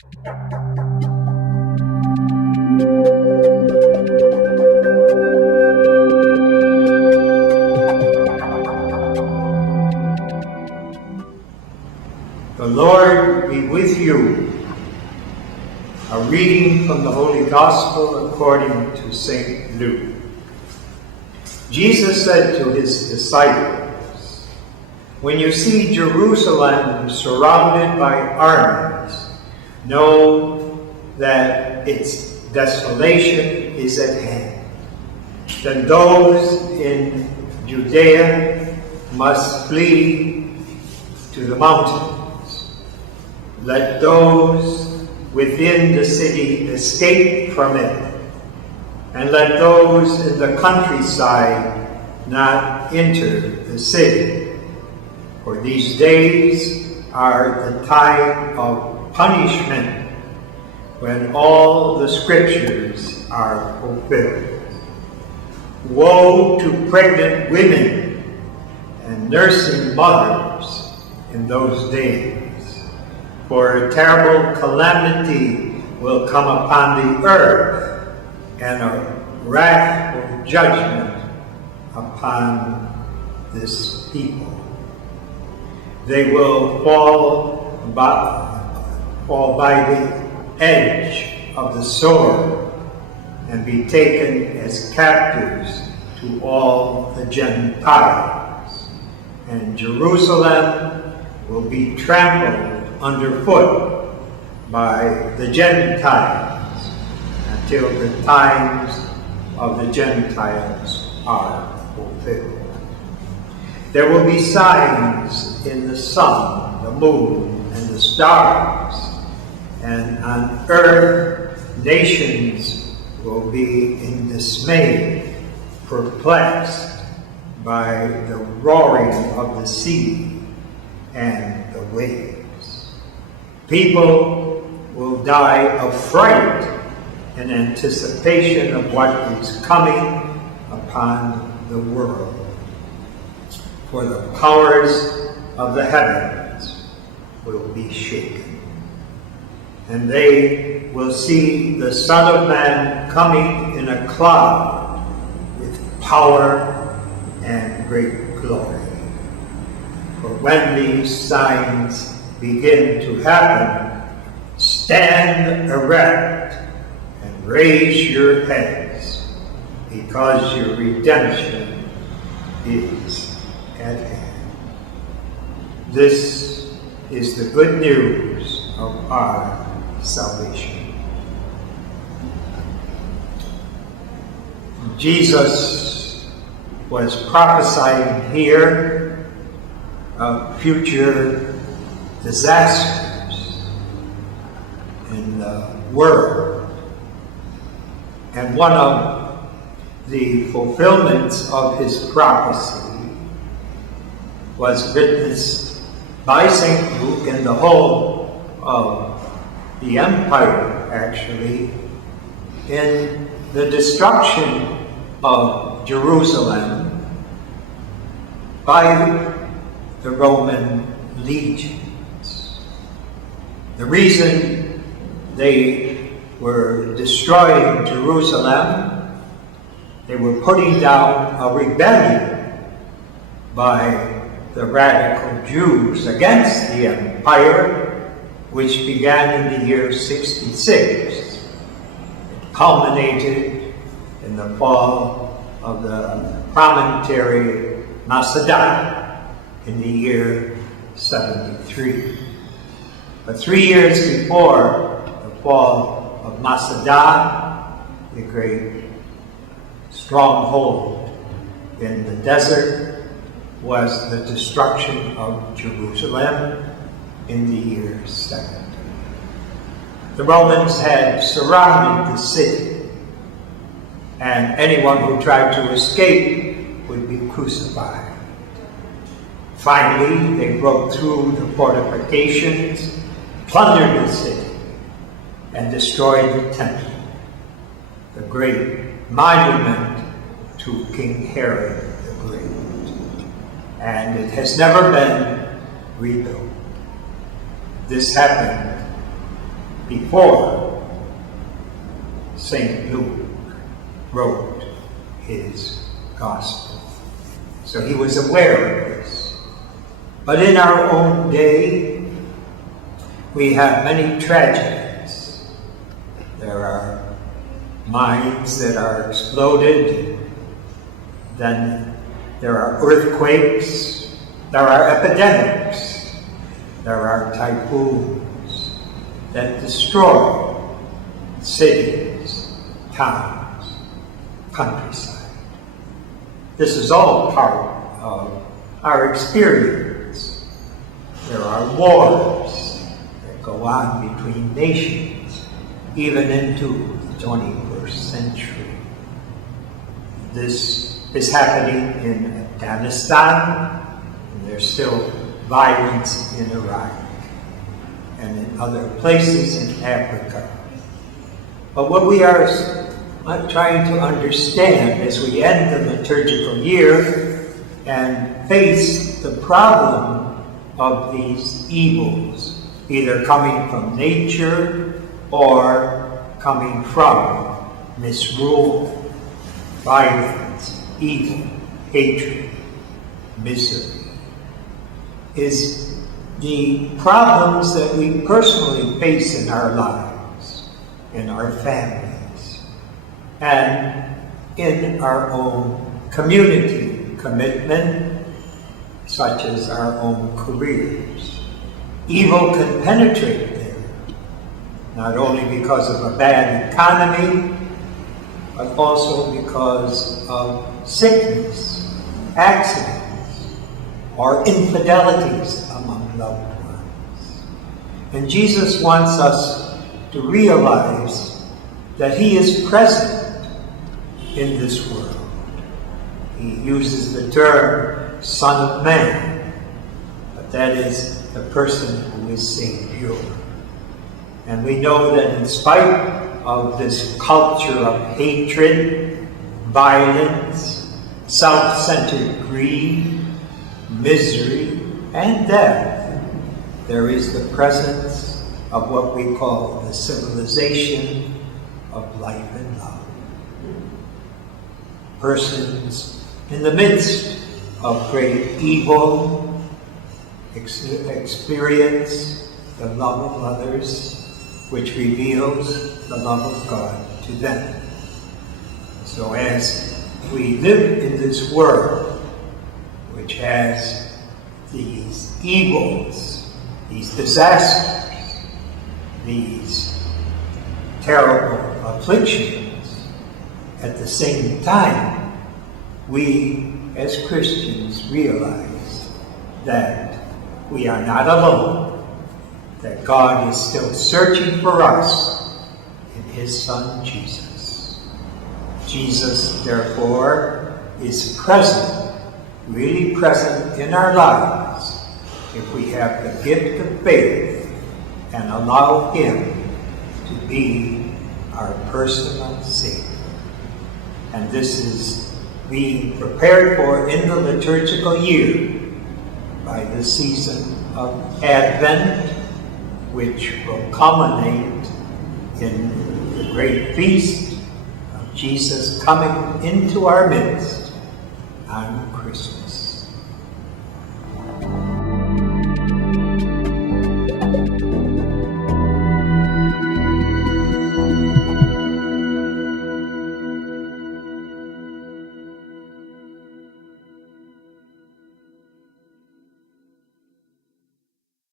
The Lord be with you. A reading from the Holy Gospel according to St. Luke. Jesus said to his disciples, "When you see Jerusalem surrounded by armies, know that its desolation is at hand. Then those in Judea must flee to the mountains. Let those within the city escape from it, and let those in the countryside not enter the city. For these days are the time of punishment, when all the scriptures are fulfilled. Woe to pregnant women and nursing mothers in those days, for a terrible calamity will come upon the earth, and a wrathful judgment upon this people. They will fall by the edge of the sword and be taken as captives to all the Gentiles. And Jerusalem will be trampled underfoot by the Gentiles until the times of the Gentiles are fulfilled. There will be signs in the sun, the moon, and the stars, and on earth nations will be in dismay, perplexed by the roaring of the sea and the waves. People will die of fright in anticipation of what is coming upon the world. For the powers of the heavens will be shaken, and they will see the Son of Man coming in a cloud with power and great glory. For when these signs begin to happen, stand erect and raise your heads, because your redemption is at hand." This is the good news of our salvation. Jesus was prophesying here of future disasters in the world. And one of the fulfillments of his prophecy was witnessed by St. Luke in the whole of the empire, actually, in the destruction of Jerusalem by the Roman legions. The reason they were destroying Jerusalem, they were putting down a rebellion by the radical Jews against the empire, which began in the year 66. It culminated in the fall of the promontory Masada in the year 73. But 3 years before the fall of Masada, the great stronghold in the desert, was the destruction of Jerusalem in the year 70. The Romans had surrounded the city, and anyone who tried to escape would be crucified. Finally, they broke through the fortifications, plundered the city, and destroyed the temple, the great monument to King Herod the Great. And it has never been rebuilt. This happened before St. Luke wrote his gospel. So he was aware of this. But in our own day, we have many tragedies. There are mines that are exploded, then there are earthquakes, there are epidemics, there are typhoons that destroy cities, towns, countryside. This is all part of our experience. There are wars that go on between nations, even into the 21st century. This is happening in Afghanistan, and there's still violence in Iraq and in other places in Africa. But what we are trying to understand as we end the liturgical year and face the problem of these evils, either coming from nature or coming from misrule, violence, evil, hatred, misery, is the problems that we personally face in our lives, in our families, and in our own community commitment, such as our own careers. Evil can penetrate there, not only because of a bad economy, but also because of sickness, accidents, or infidelities among loved ones. And Jesus wants us to realize that he is present in this world. He uses the term Son of Man, but that is the person who is Savior. And we know that in spite of this culture of hatred, violence, self-centered greed, misery, and death, there is the presence of what we call the civilization of life and love. Persons in the midst of great evil experience the love of others, which reveals the love of God to them. So as we live in this world, which has these evils, these disasters, these terrible afflictions, at the same time, we as Christians realize that we are not alone, that God is still searching for us in his Son, Jesus. Jesus, therefore, is present, really present in our lives, if we have the gift of faith and allow him to be our personal Savior. And this is being prepared for in the liturgical year by the season of Advent, which will culminate in the great feast of Jesus coming into our midst on Christmas.